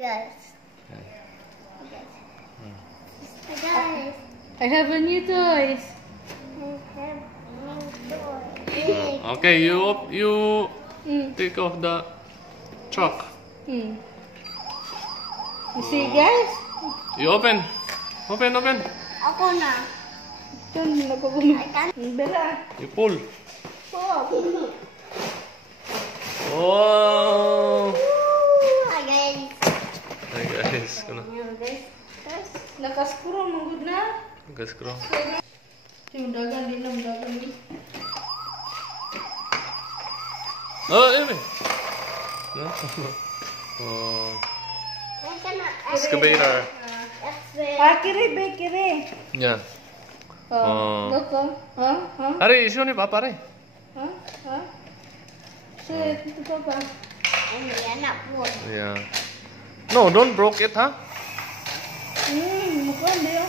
guys. Guys. I have a new toys. Okay, you take off the chalk. You see, guys? You open. Open. Ako na. Ito, nagpapumay. Bela. You pull. Pop. Wow. Hi guys. Hi guys. Kana. Guys, nakaskuro mong na. Guys, kro. Yung dagan din ang dagan din. Oh, ini. No. Oh. Excavator. Kiri. Yeah. Loko. Are, isu ni papa re. Shit, itu papa. Ini anak pun. Yeah. No, don't broke it, huh? Mukhang dia.